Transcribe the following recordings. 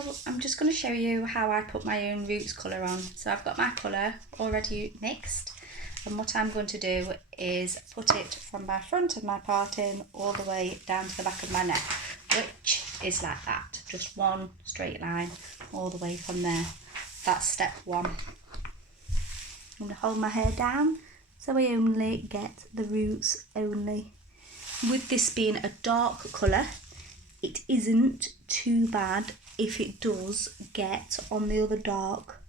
So I'm just going to show you how I put my own roots colour on. So I've got my colour already mixed, and what I'm going to do is put it from my front of my parting all the way down to the back of my neck, which is like that, just one straight line all the way from there. That's step one. I'm going to hold my hair down so I only get the roots only. With this being a dark colour, it isn't too bad if it does get on the other dark.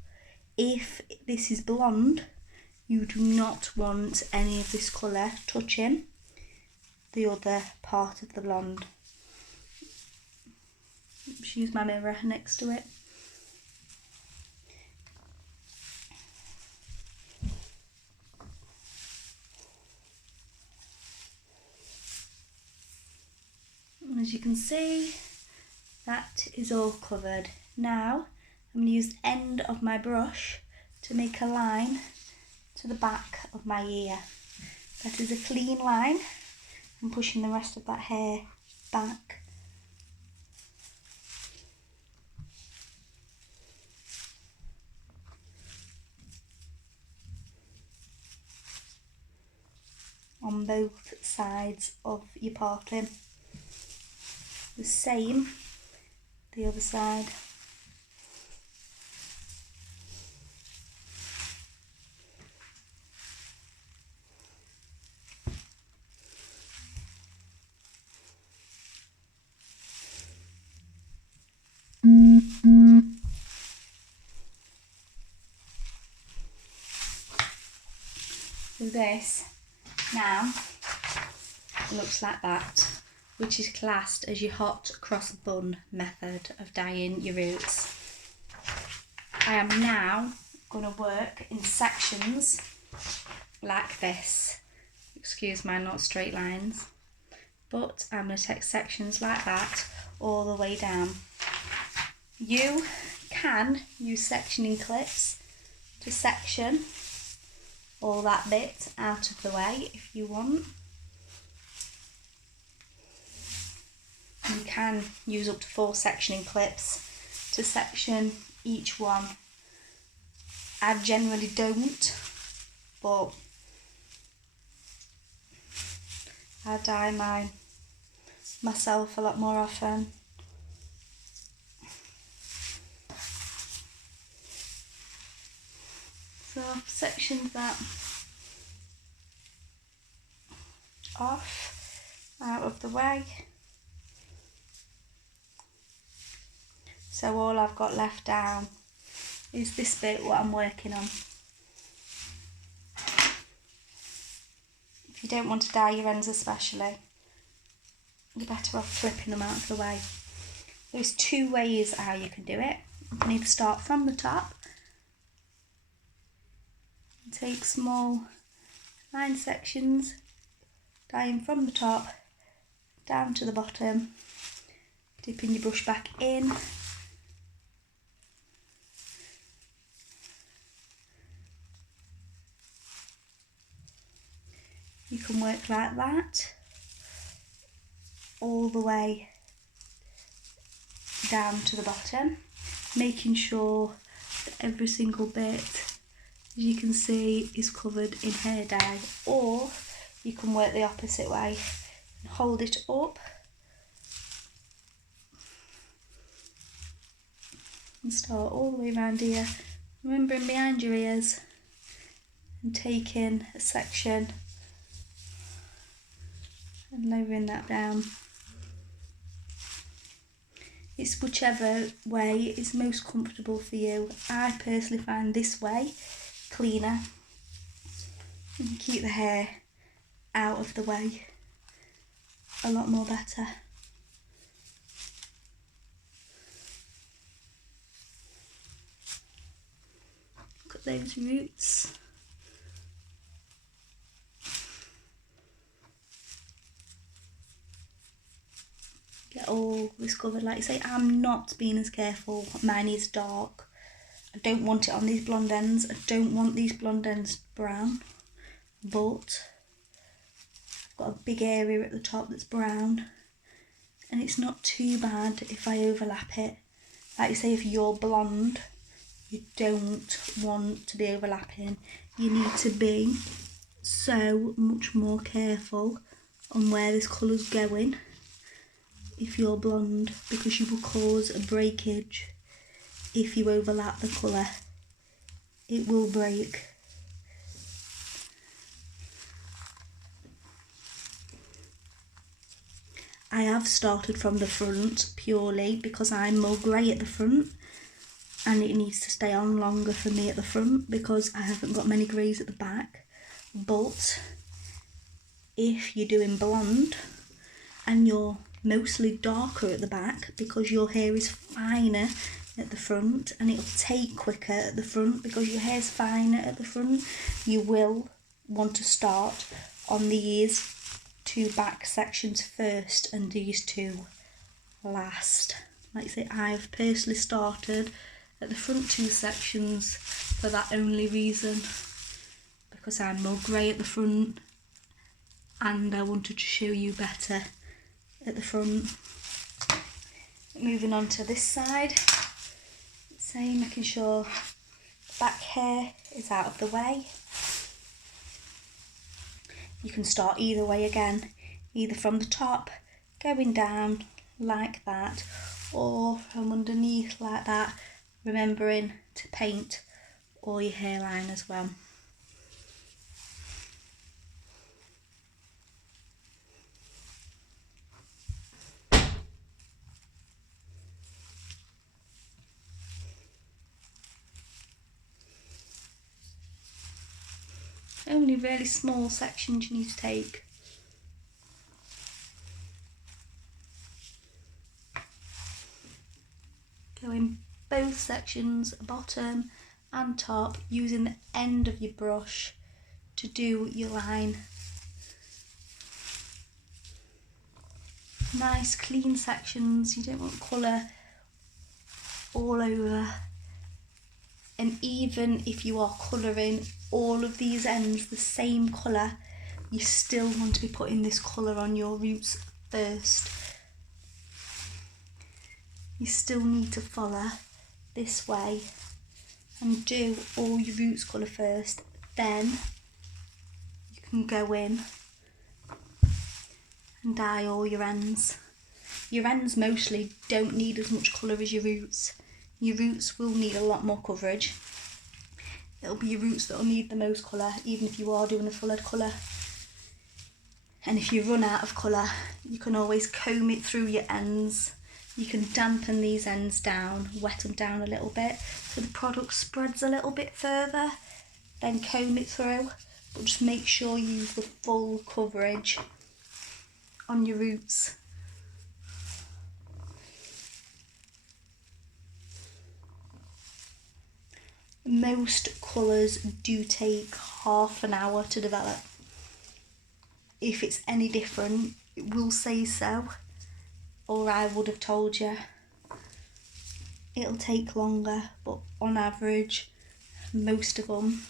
If this is blonde, you do not want any of this colour touching the other part of the blonde. Just use my mirror next to it. And as you can see, that is all covered. Now I'm going to use the end of my brush to make a line to the back of my ear. That is a clean line. I'm pushing the rest of that hair back. On both sides of your parting. The same the other side. So this now looks like that, which is classed as your hot cross bun method of dyeing your roots. I am now going to work in sections like this. Excuse my not straight lines, but I'm going to take sections like that all the way down. You can use sectioning clips to section all that bit out of the way if you want. You can use up to 4 sectioning clips to section each one. I generally don't, but I dye mine myself a lot more often. So I've sectioned that off, out of the way. So all I've got left down is this bit, what I'm working on. If you don't want to dye your ends especially, you're better off flipping them out of the way. There's 2 ways how you can do it. You can either start from the top, take small line sections, dyeing from the top down to the bottom, dipping your brush back in, you can work like that all the way down to the bottom, making sure that every single bit, as you can see, is covered in hair dye. Or you can work the opposite way and hold it up and start all the way around here, remembering behind your ears, and taking a section and lowering that down. It's whichever way is most comfortable for you. I personally find this way cleaner and keep the hair out of the way a lot more better. Look at those roots. Get all this covered. Like I say, I'm not being as careful. Mine is dark. I don't want it on these blonde ends. I don't want these blonde ends brown, but I've got a big area at the top that's brown, and it's not too bad if I overlap it Like you say, if you're blonde, you don't want to be overlapping. You need to be so much more careful on where this colour's going if you're blonde, because you will cause a breakage if you overlap the colour. It will break. I have started from the front purely because I'm more grey at the front and it needs to stay on longer for me at the front because I haven't got many greys at the back. But if you're doing blonde and you're mostly darker at the back because your hair is finer at the front and it'll take quicker at the front because your hair's finer at the front, you will want to start on these two back sections first and these two last. Like I say, I've personally started at the front two sections for that only reason, because I'm more grey at the front and I wanted to show you better at the front. Moving on to this side, same, making sure the back hair is out of the way. You can start either way again, either from the top going down like that or from underneath like that, remembering to paint all your hairline as well. Only really small sections you need to take. Go in both sections, bottom and top, using the end of your brush to do your line. Nice clean sections, you don't want colour all over. And even if you are colouring all of these ends the same colour, you still want to be putting this colour on your roots first. You still need to follow this way and do all your roots colour first, then you can go in and dye all your ends. Your ends mostly don't need as much colour as your roots. Your roots will need a lot more coverage. It'll be your roots that'll need the most colour, even if you are doing a full head colour. And if you run out of colour, you can always comb it through your ends. You can dampen these ends down, wet them down a little bit so the product spreads a little bit further, then comb it through, but just make sure you use the full coverage on your roots. Most colours do take half an hour to develop. If it's any different, it will say so, or I would have told you. It'll take longer, but on average, most of them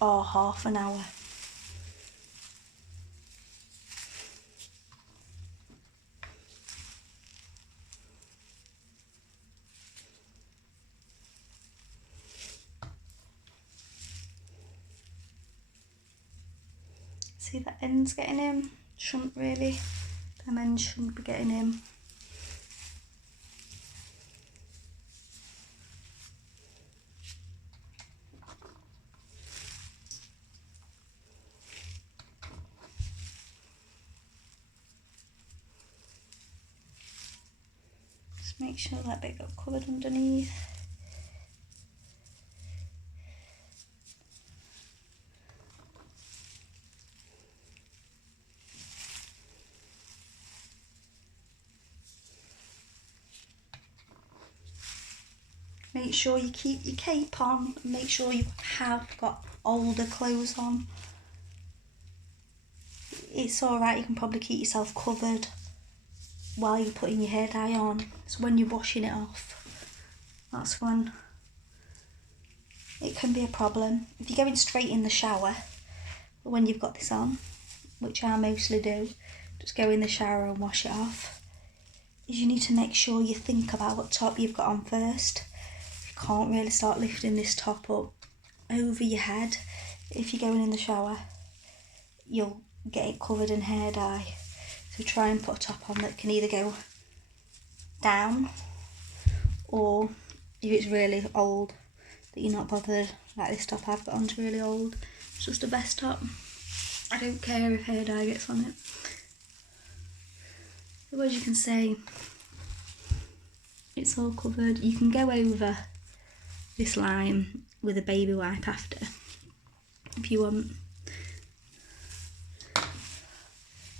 are half an hour. See that end's getting in? Shouldn't really. Them ends shouldn't be getting in. Just make sure that bit got covered underneath. Make sure you keep your cape on, make sure you have got older clothes on. It's alright, you can probably keep yourself covered while you're putting your hair dye on. So when you're washing it off, that's when it can be a problem. If you're going straight in the shower when you've got this on, which I mostly do, just go in the shower and wash it off. is you need to make sure you think about what top you've got on first. You can't really start lifting this top up over your head. If you're going in the shower, you'll get it covered in hair dye. So try and put a top on that can either go down, or if it's really old that you're not bothered, like this top I've got on's really old, it's just a best top. I don't care if hair dye gets on it. So as you can see, it's all covered. You can go over this line with a baby wipe after if you want.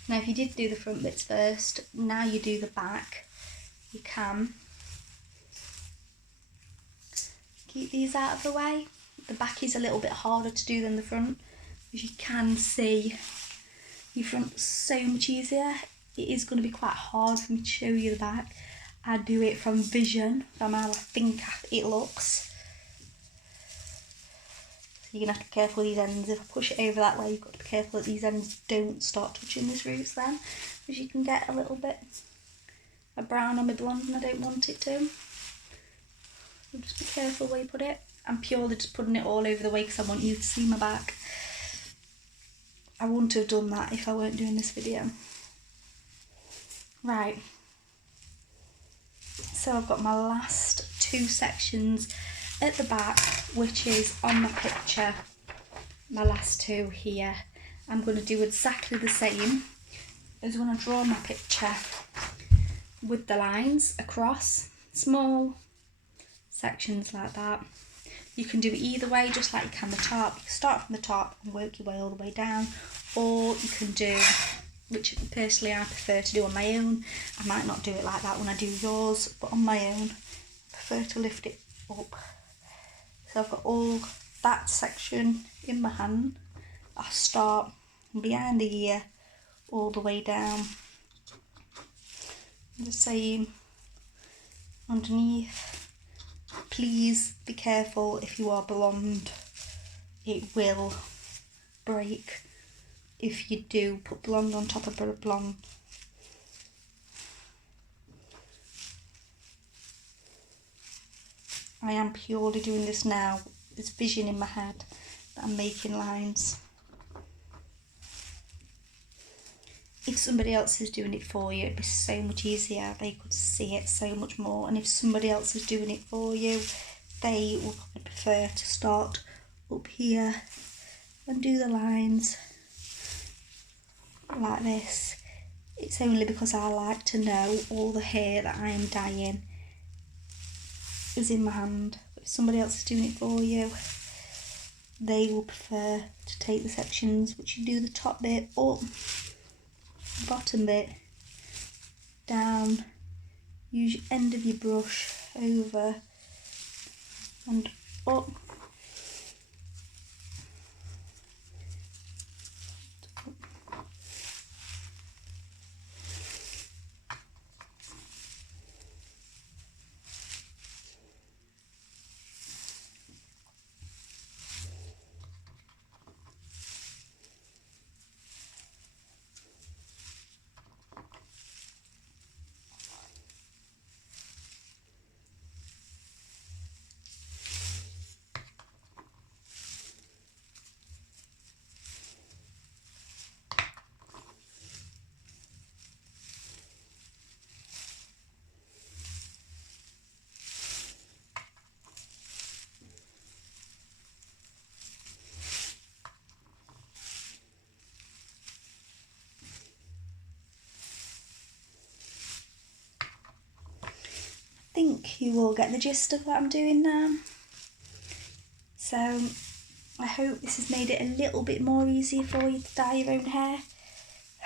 Now if you did do the front bits first, now you do the back, you can keep these out of the way. The back is a little bit harder to do than the front, as you can see your front's so much easier. It is going to be quite hard for me to show you the back. I do it from vision, from how I think it looks. So you're going to have to be careful with these ends. If I push it over that way, you've got to be careful that these ends don't start touching this roots then, because you can get a little bit of brown on my blonde and I don't want it to. So just be careful where you put it. I'm purely just putting it all over the way because I want you to see my back. I wouldn't have done that if I weren't doing this video. Right, so I've got my last two sections at the back, which is on my picture, my last two here. I'm going to do exactly the same as when I draw my picture, with the lines across, small sections like that. You can do it either way, just like you can the top. You can start from the top and work your way all the way down, or you can do, which personally I prefer to do on my own. I might not do it like that when I do yours, but on my own, I prefer to lift it up. So I've got all that section in my hand. I start behind the ear all the way down. The same underneath. Please be careful if you are blonde, it will break if you do put blonde on top of blonde. I am purely doing this now, there's vision in my head that I'm making lines. If somebody else is doing it for you, it'd be so much easier, they could see it so much more, and if somebody else is doing it for you, they will probably prefer to start up here and do the lines like this. It's only because I like to know all the hair that I am dyeing is in my hand. But if somebody else is doing it for you, they will prefer to take the sections which you do the top bit up, bottom bit down, use your end of your brush over and up. I think you will get the gist of what I'm doing now. So I hope this has made it a little bit more easier for you to dye your own hair.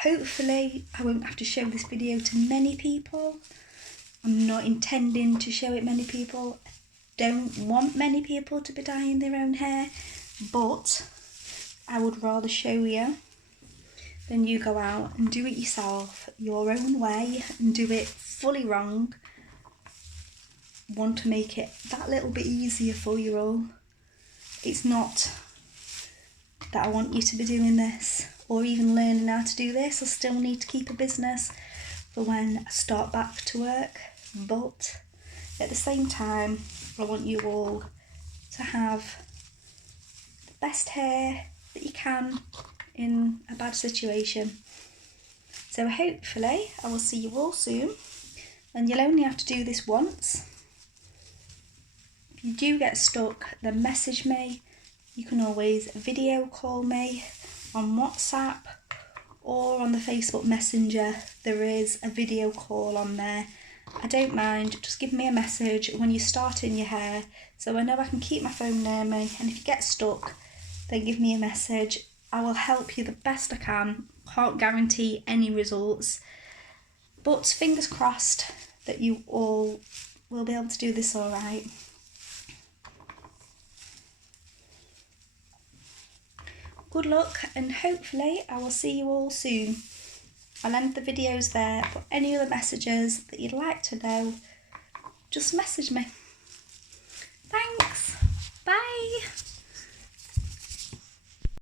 Hopefully I won't have to show this video to many people. I'm not intending to show it many people. I don't want many people to be dyeing their own hair, but I would rather show you than you go out and do it yourself your own way and do it fully wrong. Want to make it that little bit easier for you all. It's not that I want you to be doing this or even learning how to do this. I still need to keep a business, for when I start back to work, but at the same time I want you all to have the best hair that you can in a bad situation. So hopefully I will see you all soon, and you'll only have to do this once. If you do get stuck, then message me. You can always video call me on WhatsApp or on the Facebook Messenger. There is a video call on there. I don't mind, just give me a message when you're starting your hair so I know I can keep my phone near me, and if you get stuck then give me a message. I will help you the best I can. Can't guarantee any results, but fingers crossed that you all will be able to do this all right. Good luck, and hopefully I will see you all soon. I'll end the videos there. For any other messages that you'd like to know, just message me. Thanks. Bye.